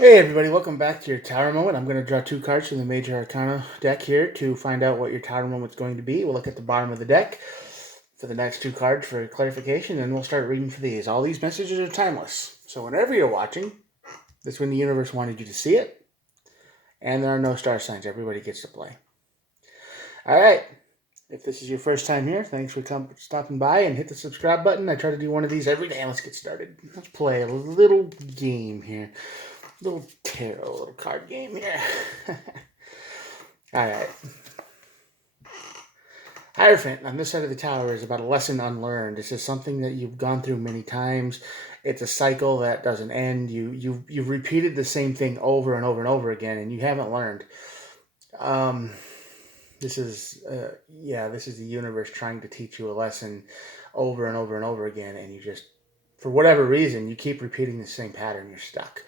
Hey everybody, welcome back to your Tower Moment. I'm going to draw two cards from the Major Arcana deck here to find out what your Tower Moment's going to be. We'll look at the bottom of the deck for the next two cards for clarification, and we'll start reading for these. All these messages are timeless, so whenever you're watching, that's when the universe wanted you to see it, and there are no star signs. Everybody gets to play. Alright, if this is your first time here, thanks for stopping by and hit the subscribe button. I try to do one of these every day. Let's get started. Let's play a little game here. Little tarot, little card game here. Alright. Hierophant on this side of the tower is about a lesson unlearned. This is something that you've gone through many times. It's a cycle that doesn't end. You've repeated the same thing over and over and over again, and you haven't learned. This is the universe trying to teach you a lesson over and over and over again, and you just, for whatever reason, you keep repeating the same pattern. You're stuck.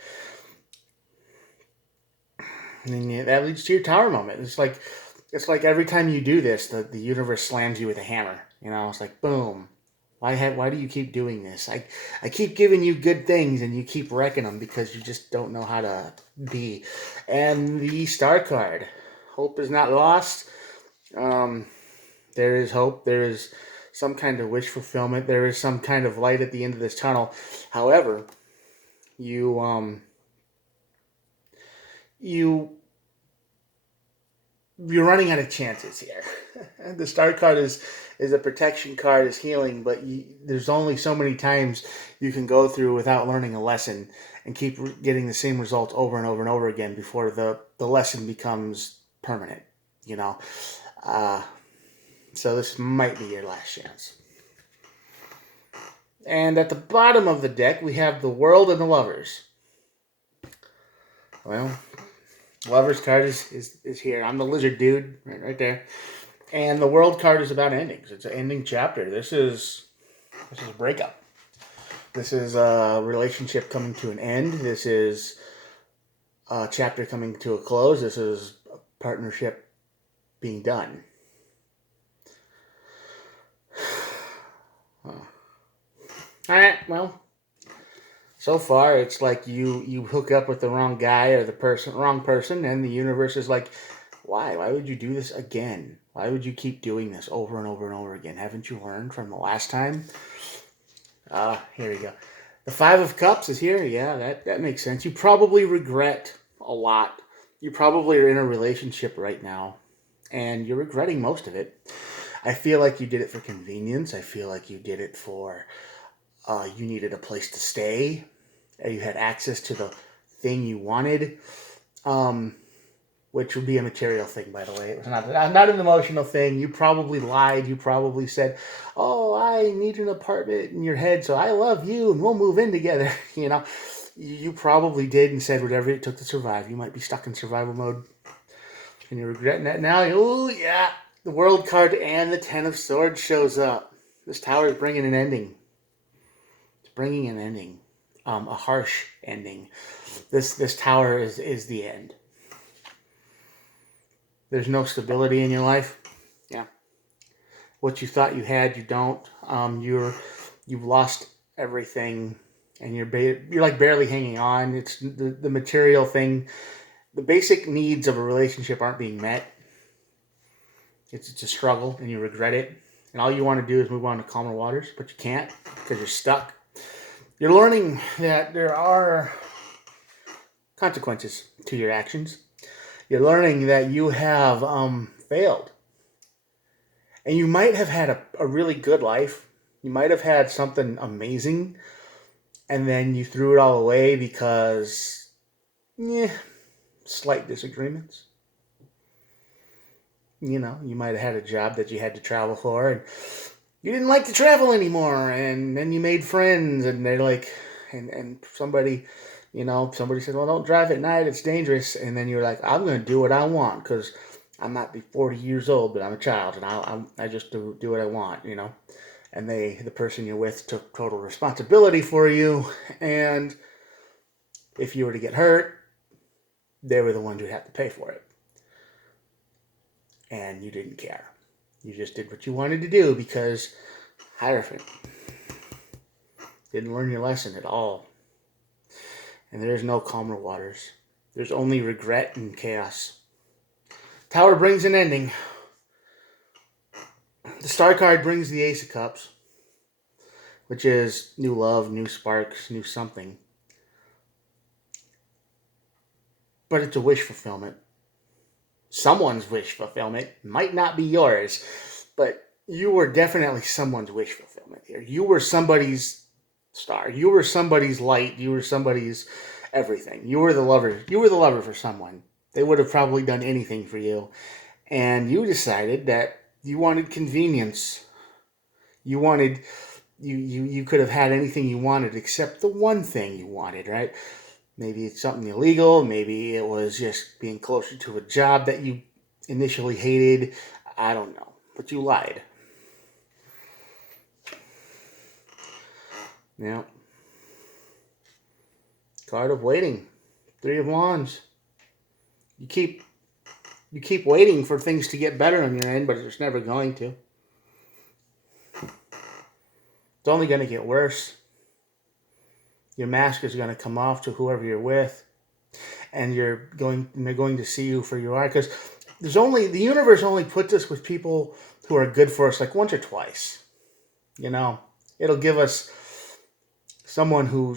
And that leads to your Tower Moment. It's like every time you do this, the universe slams you with a hammer. You know, it's like boom. Why do you keep doing this? I keep giving you good things and you keep wrecking them because you just don't know how to be. And the Star card, hope is not lost. There is hope. There is some kind of wish fulfillment. There is some kind of light at the end of this tunnel. However, you're running out of chances here. The Star card is a protection card, is healing, but there's only so many times you can go through without learning a lesson and keep getting the same results over and over and over again before the lesson becomes permanent, you know. So this might be your last chance. And at the bottom of the deck, we have the World and the Lovers. Well, Lover's card is here. I'm the lizard dude, right there. And the World card is about endings. It's an ending chapter. This is a breakup. This is a relationship coming to an end. This is a chapter coming to a close. This is a partnership being done. All right, well, so far it's like you hook up with the wrong guy or the wrong person, and the universe is like, why would you do this again? Why would you keep doing this over and over and over again? Haven't you learned from the last time? Here we go. The Five of Cups is here. Yeah, that makes sense. You probably regret a lot. You probably are in a relationship right now, and you're regretting most of it. I feel like you did it for convenience. I feel like you did it for you needed a place to stay. You had access to the thing you wanted, which would be a material thing, by the way. It was not an emotional thing. You probably lied. You probably said, "Oh, I need an apartment," in your head, so I love you and we'll move in together. You know, you probably did and said whatever it took to survive. You might be stuck in survival mode, and you're regretting that now. Oh yeah, the World card and the Ten of Swords shows up. This tower is bringing an ending. Bringing an ending, a harsh ending. This tower is the end. There's no stability in your life. Yeah, what you thought you had, you don't. You've lost everything, and you're like barely hanging on. It's the material thing. The basic needs of a relationship aren't being met. It's a struggle, and you regret it. And all you want to do is move on to calmer waters, but you can't because you're stuck. You're learning that there are consequences to your actions. You're learning that you have failed. And you might have had a really good life. You might have had something amazing. And then you threw it all away because, slight disagreements. You know, you might have had a job that you had to travel for, and you didn't like to travel anymore, and then you made friends, and they're like, and somebody said, well, don't drive at night, it's dangerous, and then you're like, I'm going to do what I want, because I might be 40 years old, but I'm a child, and I just do what I want, you know, and the person you're with took total responsibility for you, and if you were to get hurt, they were the ones who'd have to pay for it, and you didn't care. You just did what you wanted to do because Hierophant didn't learn your lesson at all. and there is no calmer waters. There's only regret and chaos. Tower brings an ending. The star card brings the Ace of Cups, which is new love, new sparks, new something. But it's a wish fulfillment. Someone's wish fulfillment. Might not be yours, but you were definitely someone's wish fulfillment here. You were somebody's star. You were somebody's light. You were somebody's everything. You were the lover. You were the lover for someone. They would have probably done anything for you. And you decided that you wanted convenience. You wanted, you could have had anything you wanted except the one thing you wanted, right? Maybe it's something illegal. Maybe it was just being closer to a job that you initially hated. I don't know. But you lied. Yeah. Card of waiting. 3 of Wands. You keep waiting for things to get better on your end, but it's never going to. It's only going to get worse. Your mask is going to come off to whoever you're with, and they're going to see you for you are, because the universe only puts us with people who are good for us like once or twice. You know, it'll give us someone who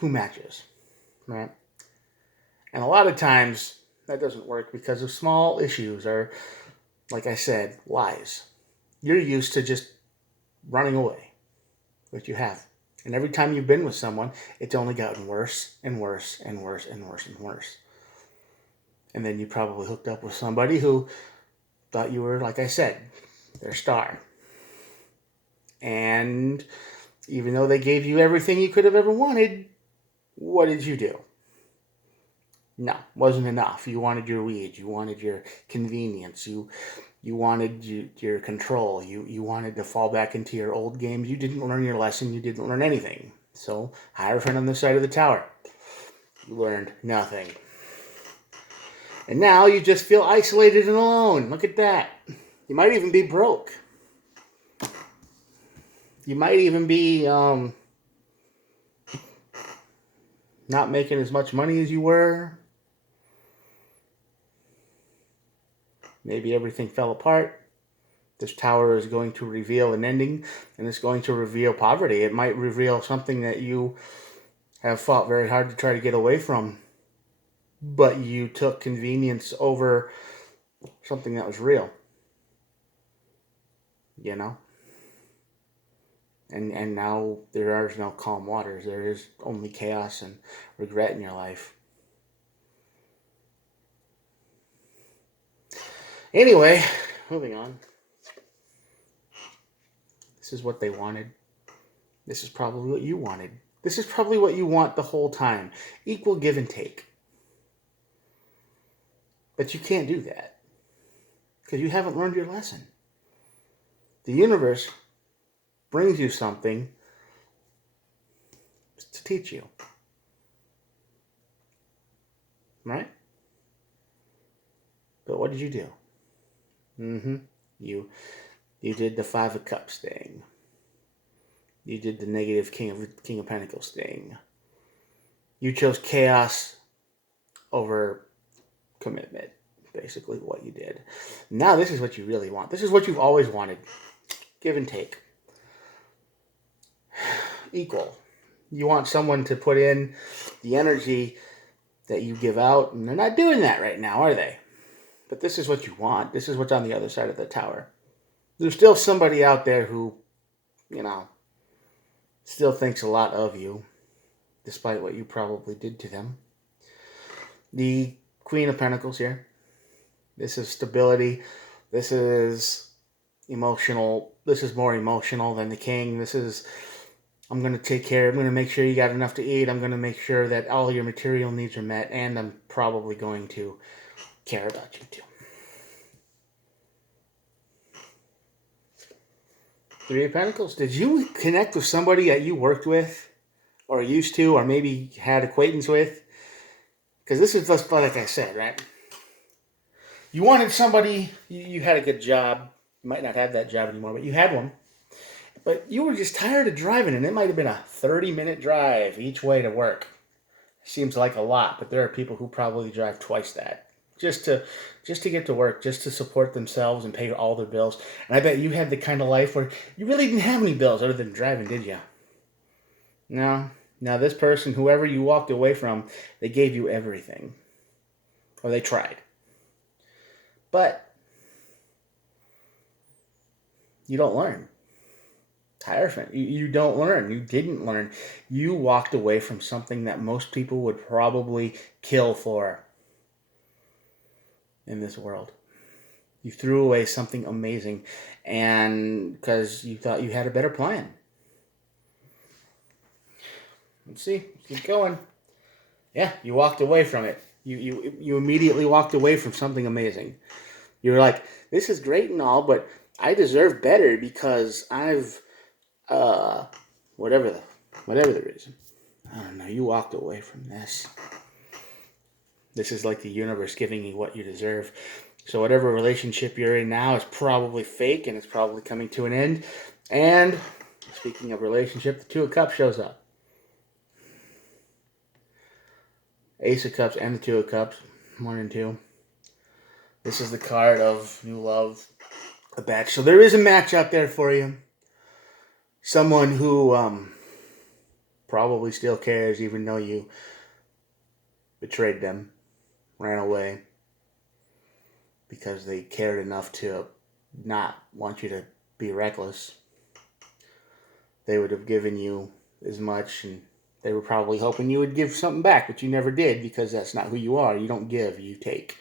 matches, right? And a lot of times that doesn't work because of small issues or, like I said, lies. You're used to just running away, but you have. And every time you've been with someone, it's only gotten worse and worse and worse and worse and worse. And then you probably hooked up with somebody who thought you were, like I said, their star. And even though they gave you everything you could have ever wanted, what did you do? No, wasn't enough. You wanted your weed. You wanted your convenience. You wanted your control. You wanted to fall back into your old games. You didn't learn your lesson. You didn't learn anything. So, Hierophant on the side of the tower. You learned nothing. And now you just feel isolated and alone. Look at that. You might even be broke. You might even be not making as much money as you were. Maybe everything fell apart. This tower is going to reveal an ending, and it's going to reveal poverty. It might reveal something that you have fought very hard to try to get away from, but you took convenience over something that was real. You know? And now there are no calm waters. There is only chaos and regret in your life. Anyway, moving on. This is what they wanted. This is probably what you wanted. This is probably what you want the whole time. Equal give and take. But you can't do that. Because you haven't learned your lesson. The universe brings you something to teach you. Right? But what did you do? You did the 5 of Cups thing. You did the negative King of Pentacles thing. You chose chaos over commitment. Basically what you did. Now this is what you really want. This is what you've always wanted. Give and take. Equal. You want someone to put in the energy that you give out, and they're not doing that right now, are they? But this is what you want. This is what's on the other side of the tower. There's still somebody out there who, still thinks a lot of you, despite what you probably did to them. The Queen of Pentacles here. This is stability. This is emotional. This is more emotional than the King. This is, I'm going to take care. I'm going to make sure you got enough to eat. I'm going to make sure that all your material needs are met. And I'm probably going to care about you too. 3 of Pentacles. Did you connect with somebody that you worked with or used to or maybe had acquaintance with? Because this is just like I said, right? You wanted somebody, you had a good job. You might not have that job anymore, but you had one. But you were just tired of driving, and it might have been a 30-minute drive each way to work. Seems like a lot, but there are people who probably drive twice that just to get to work, just to support themselves and pay all their bills. And I bet you had the kind of life where you really didn't have any bills other than driving, did you? No. Now this person, whoever you walked away from, they gave you everything. Or they tried. But you don't learn. Hierophant, you don't learn. You didn't learn. You walked away from something that most people would probably kill for in this world. You threw away something amazing, and because you thought you had a better plan. Let's see. Keep going. Yeah, you walked away from it. You immediately walked away from something amazing. You were like, this is great and all, but I deserve better because I've whatever the reason. I don't know. You walked away from this. This is like the universe giving you what you deserve. So whatever relationship you're in now is probably fake and it's probably coming to an end. And speaking of relationship, the Two of Cups shows up. Ace of Cups and the Two of Cups, 1 and 2. This is the card of new love, a match. So there is a match out there for you. Someone who probably still cares even though you betrayed them, ran away because they cared enough to not want you to be reckless. They would have given you as much, and they were probably hoping you would give something back, but you never did because that's not who you are. You don't give, you take.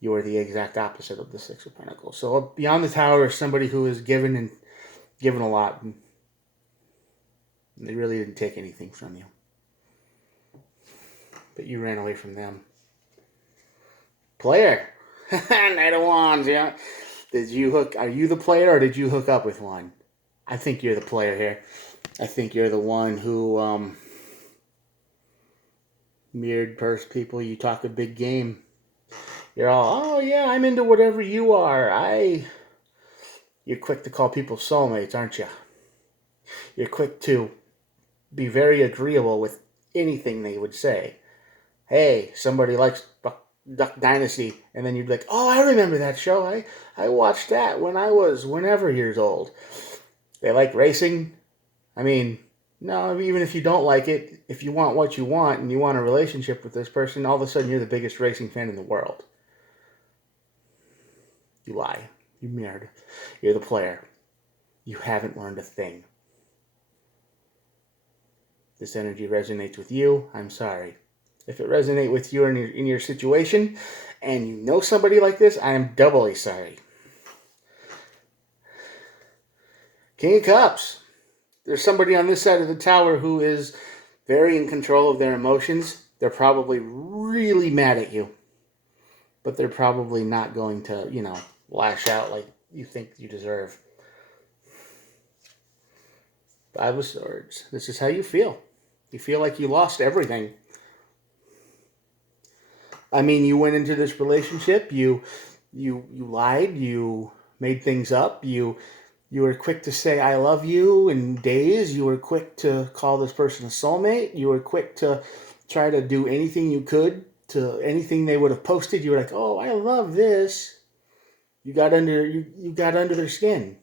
You are the exact opposite of the Six of Pentacles. So beyond the Tower is somebody who has given a lot. And they really didn't take anything from you. But you ran away from them. Player. Knight of Wands, yeah. Are you the player or did you hook up with one? I think you're the player here. I think you're the one who mirrored purse people. You talk a big game. You're all, oh yeah, I'm into whatever you are. You're quick to call people soulmates, aren't you? You're quick to be very agreeable with anything they would say. Hey, somebody likes Duck Dynasty, and then you'd be like, oh, I remember that show. I watched that when I was whenever years old. They like racing. I mean, no, even if you don't like it, if you want what you want and you want a relationship with this person, all of a sudden you're the biggest racing fan in the world. You lie. You mirrored. You're the player. You haven't learned a thing. This energy resonates with you, I'm sorry. If it resonates with you in your situation, and you know somebody like this, I am doubly sorry. King of Cups. There's somebody on this side of the tower who is very in control of their emotions. They're probably really mad at you. But they're probably not going to, lash out like you think you deserve. Five of Swords. This is how you feel. You feel like you lost everything. I mean, you went into this relationship, you lied, you made things up, you were quick to say I love you in days, you were quick to call this person a soulmate, you were quick to try to do anything you could to anything they would have posted. You were like, oh, I love this. You got under their skin.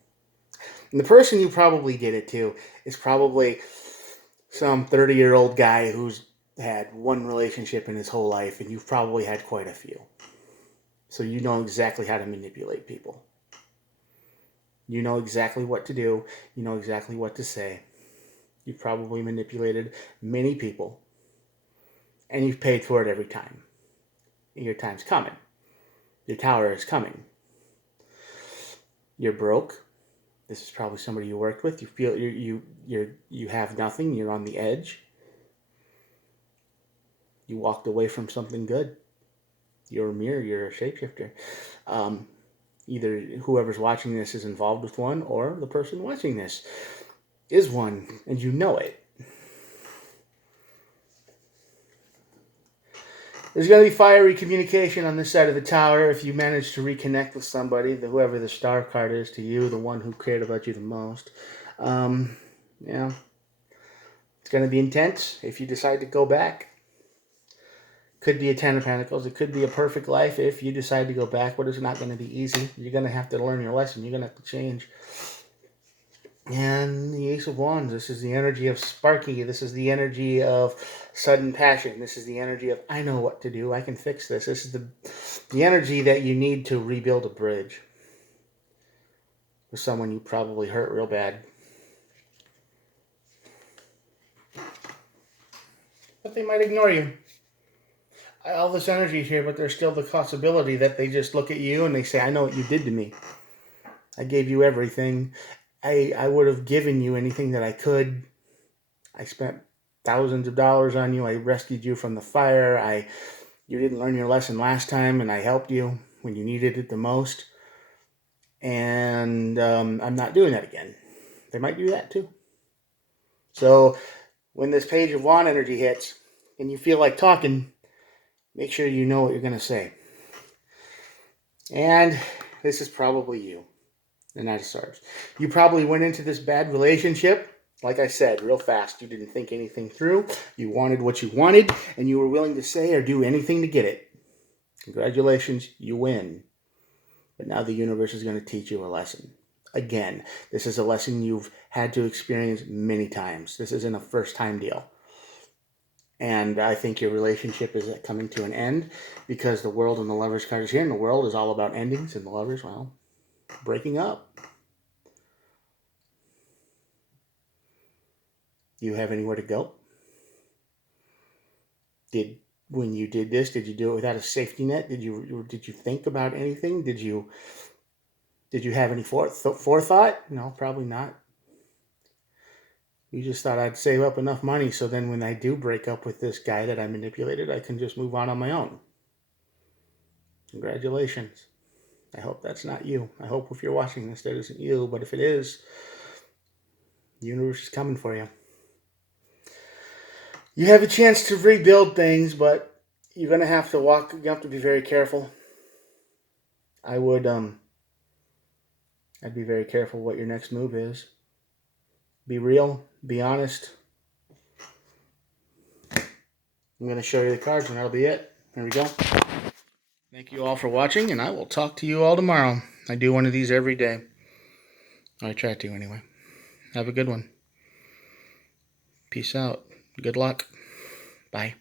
And the person you probably did it to is probably some 30-year-old guy who's had one relationship in his whole life, and you've probably had quite a few. So you know exactly how to manipulate people. You know exactly what to do. You know exactly what to say. You've probably manipulated many people, and you've paid for it every time. Your time's coming. Your tower is coming. You're broke. This is probably somebody you worked with. You feel you have nothing. You're on the edge. You walked away from something good. You're a mirror. You're a shapeshifter. Either whoever's watching this is involved with one, or the person watching this is one, and you know it. There's going to be fiery communication on this side of the tower if you manage to reconnect with somebody, whoever the star card is to you, the one who cared about you the most. Yeah, it's going to be intense if you decide to go back. Could be a Ten of Pentacles. It could be a perfect life if you decide to go back, but it's not going to be easy. You're going to have to learn your lesson. You're going to have to change. And the Ace of Wands, this is the energy of sparky. This is the energy of sudden passion. This is the energy of, I know what to do. I can fix this. This is the energy that you need to rebuild a bridge with someone you probably hurt real bad. But they might ignore you. All this energy is here, but there's still the possibility that they just look at you and they say, I know what you did to me. I gave you everything. I would have given you anything that I could. I spent thousands of dollars on you. I rescued you from the fire. You didn't learn your lesson last time, and I helped you when you needed it the most. And I'm not doing that again. They might do that too. So when this Page of Wand energy hits and you feel like talking, make sure you know what you're going to say. And this is probably you. The Knight of Swords. You probably went into this bad relationship, like I said, real fast. You didn't think anything through. You wanted what you wanted, and you were willing to say or do anything to get it. Congratulations, you win. But now the universe is going to teach you a lesson. Again, this is a lesson you've had to experience many times. This isn't a first-time deal. And I think your relationship is coming to an end because the World and the Lovers card is here, and the World is all about endings, and the Lovers, well, breaking up. Do you have anywhere to go? When you did this, did you do it without a safety net? Did you think about anything? Did you have any forethought? No, probably not. You just thought I'd save up enough money so then when I do break up with this guy that I manipulated, I can just move on my own. Congratulations. I hope that's not you. I hope if you're watching this, that isn't you. But if it is, the universe is coming for you. You have a chance to rebuild things, but you're going to have to walk. You have to be very careful. I'd be very careful what your next move is. Be real. Be honest. I'm going to show you the cards, and that'll be it. There we go. Thank you all for watching, and I will talk to you all tomorrow. I do one of these every day. I try to anyway. Have a good one. Peace out. Good luck. Bye.